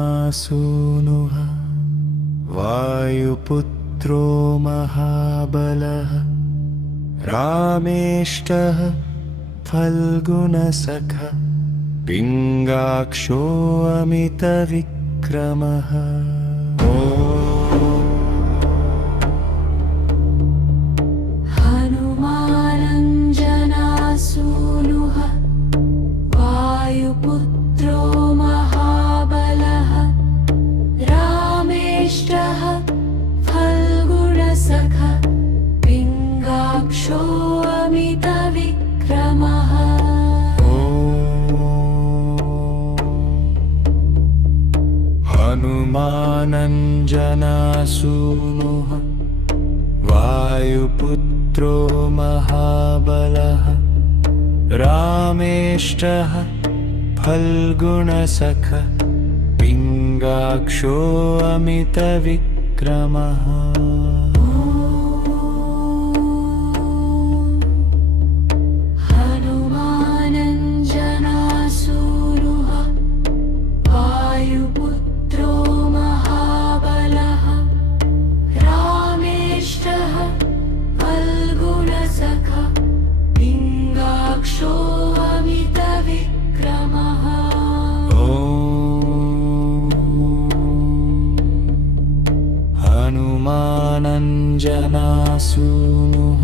हनुमानञ्जनासूनुः वायुपुत्रो महाबलः रामेष्टः फल्गुनसखः पिङ्गाक्षो अमितविक्रमः। हनुमानञ्जनासूनुः वायुपुत्रो महाबलः रामेष्टः फल्गुनसखः पिङ्गाक्षो अमितविक्रमः। हनुमानञ्जनासूनुः वायुपुत्रो महाबलः रामेष्टः फल्गुनसखः पिङ्गाक्षो अमितविक्रमः। हनुमानञ्जनासूनुः वायुपुत्रो महाबलः रामेष्टः फल्गुनसखः पिङ्गाक्षो अमितविक्रमः। हनुमानञ्जनासूनुः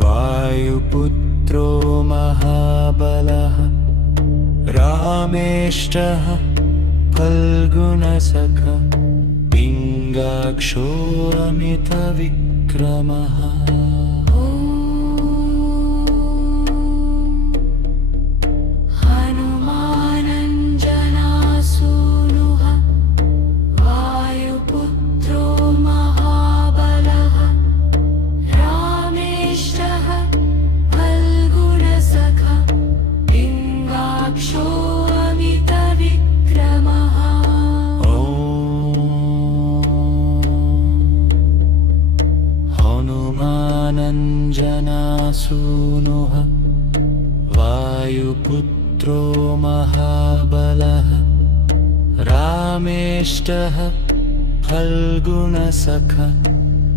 वायुपुत्रो महाबलः रामेष्टः फल्गुनसखः पिङ्गाक्षो अमितविक्रमः। हनुमानञ्जनासूनुः वायुपुत्रो महाबलः रामेष्टः फल्गुनसखः पिङ्गाक्षो अमितविक्रमः। हनुमानञ्जनासूनुः वायुपुत्रो महाबलः रामेष्टः फल्गुनसखः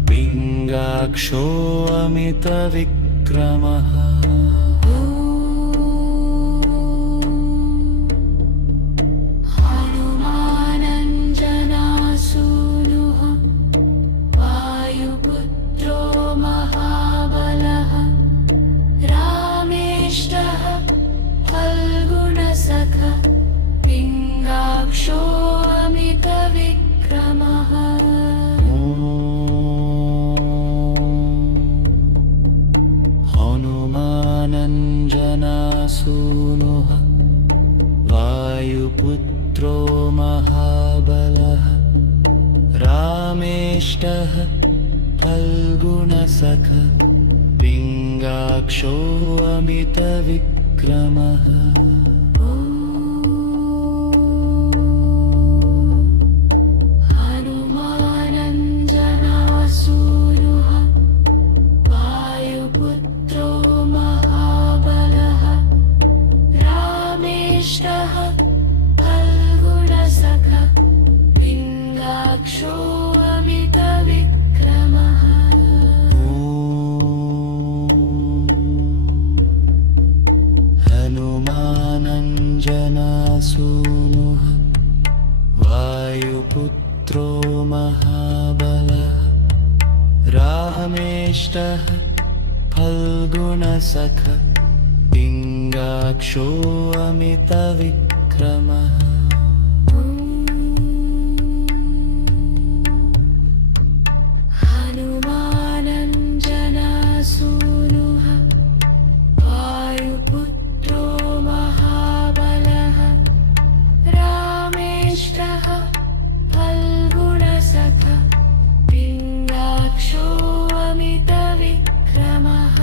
पिङ्गाक्षो अमितविक्रमः। हनुमानञ्जनासूनुः वायुपुत्रो महाबलः रामेष्टः फल्गुनसखः पिङ्गाक्षो अमितविक्रमः। हनुमानञ्जनासूनुः वायुपुत्रो महाबलः रामेष्टः फल्गुनसखः पिङ्गाक्षो अमितविक्रमः। हनुमानञ्जनासूनुः वायुपुत्रो महाबलः रामेष्टः फल्गुनसखः पिङ्गाक्षो अमितविक्रमः। हनुमानञ्जनासूनुः वायुपुत्रो महाबलः रामेष्टः फल्गुनसखः पिङ्गाक्षो अमितविक्रमः। हनुमानञ्जनासूनुः वायुपुत्रो महाबलः रामेष्टः फल्गुनसखः पिङ्गाक्षो अमितविक्रमः।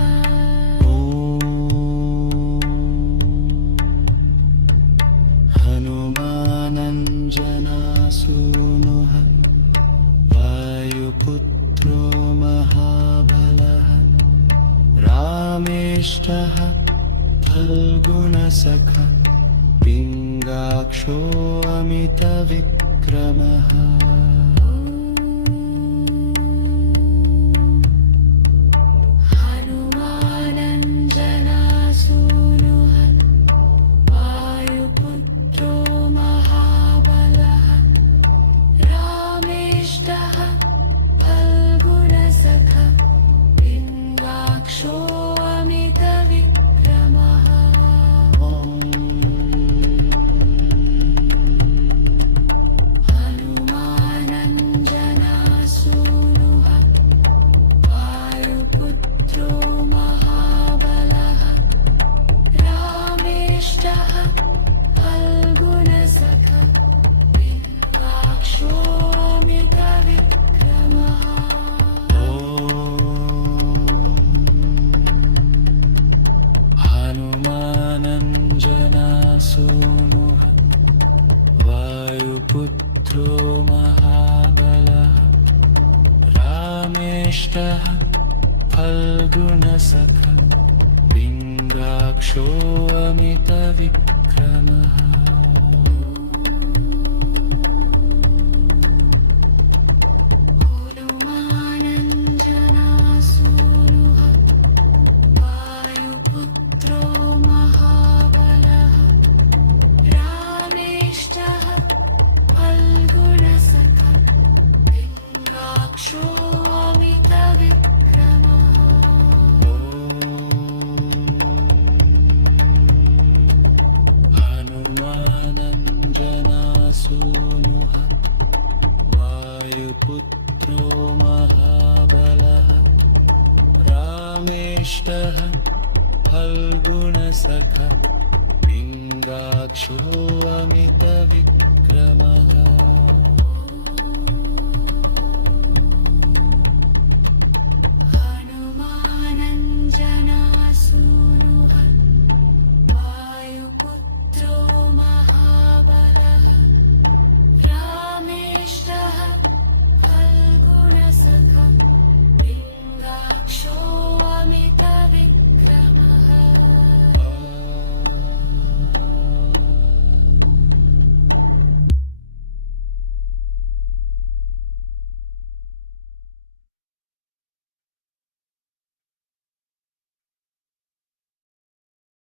हनुमानञ्जनासूनुः रामेष्टः फल्गुणसखः पिङ्गाक्षो अमितविक्रमः हनुमानञ्जनासूनुः वायुपुत्रो महाबलः रामेष्टः फल्गुणसखः पिङ्गाक्षो अमितविक्रमः हनुमानञ्जनासूनुः वायुपुत्रो महाबलः रामेष्टः फल्गुणसखः पिङ्गाक्षो अमितविक्रमः हनुमानञ्जनासूनुः वायुपुत्रो महाबलः रामेष्टः फल्गुणसखः पिङ्गाक्षो अमितविक्रमः हनुमानञ्जनासूनुः वायुपुत्रो महाबलः रामेष्टः फल्गुणसखः पिङ्गाक्षो अमितविक्रमः हनुमानञ्जनासूनुः वायुपुत्रो महाबलः रामेष्टः फल्गुणसखः पिङ्गाक्षो अमितविक्रमः